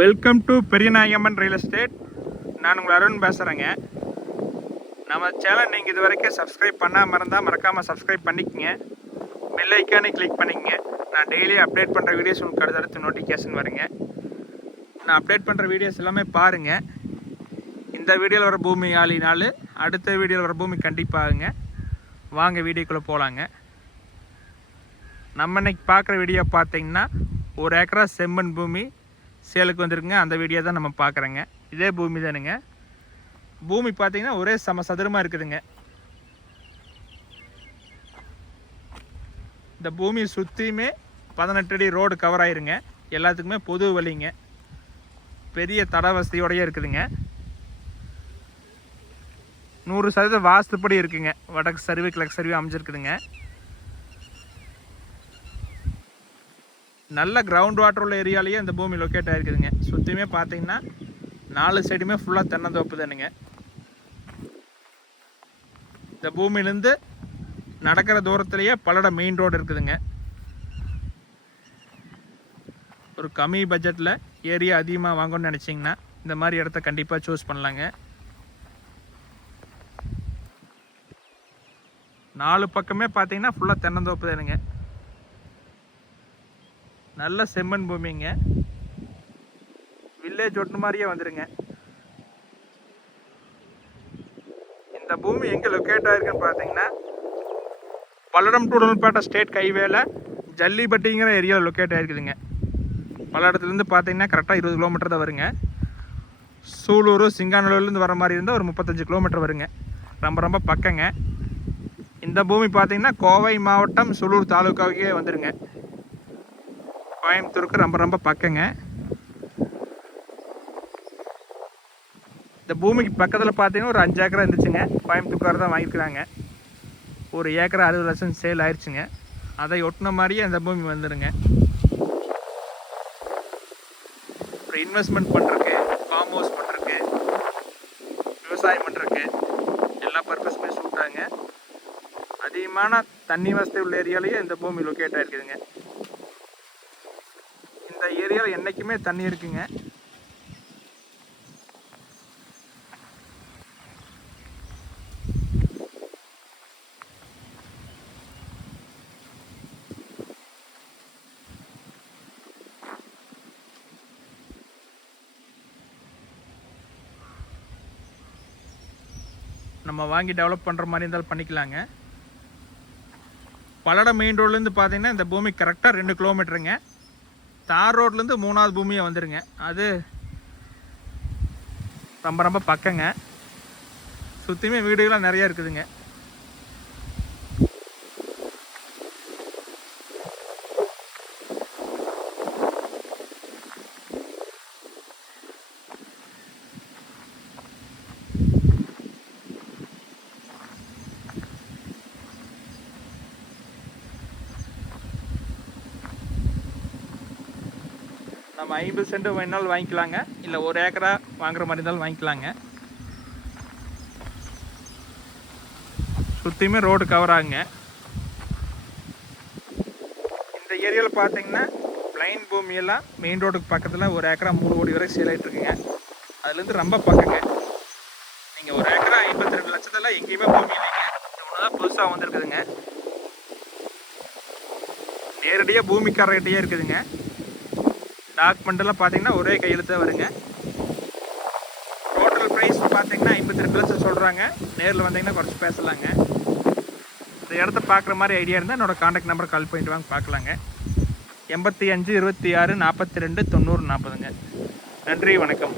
Welcome to Periyanayagamman real estate நான் உங்கள் அருண் பேசுகிறேங்க நம்ம சேனல் நீங்கள் இது வரைக்கும் சப்ஸ்கிரைப் பண்ணாமல் இருந்தால் மறக்காமல் சப்ஸ்கிரைப் பண்ணிக்கங்க. பெல் ஐக்கானே கிளிக் பண்ணிக்கங்க. நான் டெய்லி அப்டேட் பண்ணுற வீடியோஸ் உங்களுக்கு அடுத்தடுத்து நோட்டிஃபிகேஷன் வருங்க. நான் அப்டேட் பண்ணுற வீடியோஸ் எல்லாமே பாருங்கள் இந்த வீடியோவில் வர பூமி ஆளினாலும் அடுத்த வீடியோவில் வர பூமி கண்டிப்பாகுங்க வாங்க வீடியோக்குள்ளே போகலாங்க நம்ம இன்னைக்கு பார்க்குற வீடியோ பார்த்தீங்கன்னா ஒரு ஏக்கரா செம்மண் பூமி சேலுக்கு வந்திருக்குங்க. அந்த வீடியோ தான் நம்ம பார்க்குறோங்க. இதே பூமி தானுங்க. பூமி பார்த்தீங்கன்னா ஒரே சம சதுரமாக இருக்குதுங்க. இந்த பூமியை சுற்றியுமே பதினெட்டு அடி ரோடு கவர் ஆயிருங்க. எல்லாத்துக்குமே பொது வழிங்க. பெரிய தட வசதியோடய இருக்குதுங்க. நூறு சதவீதம் வாஸ்துப்படி இருக்குங்க. வடக்கு சரிவு கிழக்கு சரிவு அமைஞ்சிருக்குதுங்க. நல்ல கிரவுண்ட் வாட்டர் உள்ள ஏரியாலேயே இந்த பூமி லொக்கேட் ஆகிருக்குதுங்க சுற்றியுமே பார்த்தீங்கன்னா நாலு சைடுமே ஃபுல்லாக தென்னந்தோப்பு தானுங்க இந்த பூமியிலேருந்து நடக்கிற தூரத்துலேயே பல்லட மெயின் ரோடு இருக்குதுங்க. ஒரு கம்மி பட்ஜெட்டில் ஏரியா அதிகமாக வாங்கணும்னு நினச்சிங்கன்னா இந்த மாதிரி இடத்த கண்டிப்பாக சூஸ் பண்ணலாங்க. நாலு பக்கமே பார்த்தீங்கன்னா ஃபுல்லாக தென்னந்தோப்பு தானுங்க நல்ல செம்மண் பூமிங்க. வில்லேஜ் ஒட்டு மாதிரியே வந்துருங்க. இந்த பூமி எங்கே லொக்கேட் ஆகிருக்குன்னு பார்த்தீங்கன்னா பல்லடம் டு உடல்பேட்டை ஸ்டேட் ஹைவேல ஜல்லிப்பட்டிங்கிற ஏரியாவில் லொக்கேட் ஆகிருக்குதுங்க பல்லடத்துலேருந்து பார்த்தீங்கன்னா கரெக்டாக இருபது கிலோமீட்டர் தான் வருங்க. சூலூர் சிங்காநல்லூர்லேருந்து வர மாதிரி இருந்தால் ஒரு முப்பத்தஞ்சு கிலோமீட்டர் வருங்க. ரொம்ப ரொம்ப பக்கங்க. இந்த பூமி பார்த்தீங்கன்னா கோவை மாவட்டம் சூலூர் தாலுக்காவுக்கே வந்துருங்க. கோயம்புத்தூருக்கு ரொம்ப ரொம்ப பக்கங்க. இந்த பூமிக்கு பக்கத்தில் பார்த்தீங்கன்னா ஒரு அஞ்சு ஏக்கரா இருந்துச்சுங்க. கோயம்புத்தூர்கார தான் வாங்கியிருக்கிறாங்க. ஒரு ஏக்கரா அறுபது லட்சம் சேல் ஆயிடுச்சுங்க அதை ஒட்டின மாதிரியே இந்த பூமி வந்துடுங்க அப்புறம் இன்வெஸ்ட்மெண்ட் பண்ணுறக்கு ஃபார்ம் ஹவுஸ் பண்ணுறக்கு விவசாயம் பண்ணுறக்கு எல்லா பர்பஸுமே சூட்டாங்க அதிகமான தண்ணி வசதி உள்ள ஏரியாலேயே இந்த பூமி லொக்கேட் ஆகிருக்குதுங்க இந்த ஏரியாவில் என்றைக்குமே தண்ணி இருக்குங்க. நம்ம வாங்கி டெவலப் பண்ணுற மாதிரி இருந்தாலும் பண்ணிக்கலாங்க. பல்லடம் மெயின் ரோட்லேருந்து பார்த்தீங்கன்னா இந்த பூமி கரெக்டாக ரெண்டு கிலோமீட்டருங்க தார் ரோட்லேருந்து மூணாவது பூமியை வந்துடுங்க அது ரொம்ப ரொம்ப பக்கங்க. சுற்றியுமே வீடுகள்லாம் நிறைய இருக்குதுங்க. நம்ம ஐம்பது சென்ட் வேணாலும் வாங்கிக்கலாங்க. இல்லை ஒரு ஏக்கரா வாங்குற மாதிரி இருந்தாலும் வாங்கிக்கலாங்க. சுற்றியுமே ரோடு கவர் ஆகுங்க. இந்த ஏரியாவில் பார்த்தீங்கன்னா பிளைன் பூமியெல்லாம் மெயின் ரோடுக்கு பக்கத்தில் ஒரு ஏக்கரா மூணு கோடி வரை சேல் இருக்குங்க. அதுலேருந்து ரொம்ப பக்கங்க. நீங்கள் ஒரு ஏக்கரா ஐம்பத்தி ரெண்டு லட்சத்தில் எங்கேயுமே பூமி இல்லைங்க. ஒன்று தான் புதுசாக வந்திருக்குதுங்க. நேரடியாக பூமிக்காரர்கிட்டயே இருக்குதுங்க. டாக்குமெண்ட்டெல்லாம் பார்த்தீங்கன்னா ஒரே கையெழுத்தாக வருங்க. டோட்டல் ப்ரைஸ் பார்த்தீங்கன்னா ஐம்பத்தி ரெண்டு லட்சம் சொல்கிறாங்க நேரில் வந்தீங்கன்னா குறைச்சி பேசலாங்க. இந்த இடத்த பார்க்குற மாதிரி ஐடியா இருந்தால் என்னோடய காண்டாக்ட் நம்பர் கால் பண்ணிட்டு வாங்க பார்க்கலாங்க. எண்பத்தி அஞ்சு இருபத்தி ஆறு நாற்பத்தி ரெண்டு தொண்ணூறு நாற்பதுங்க. நன்றி வணக்கம்.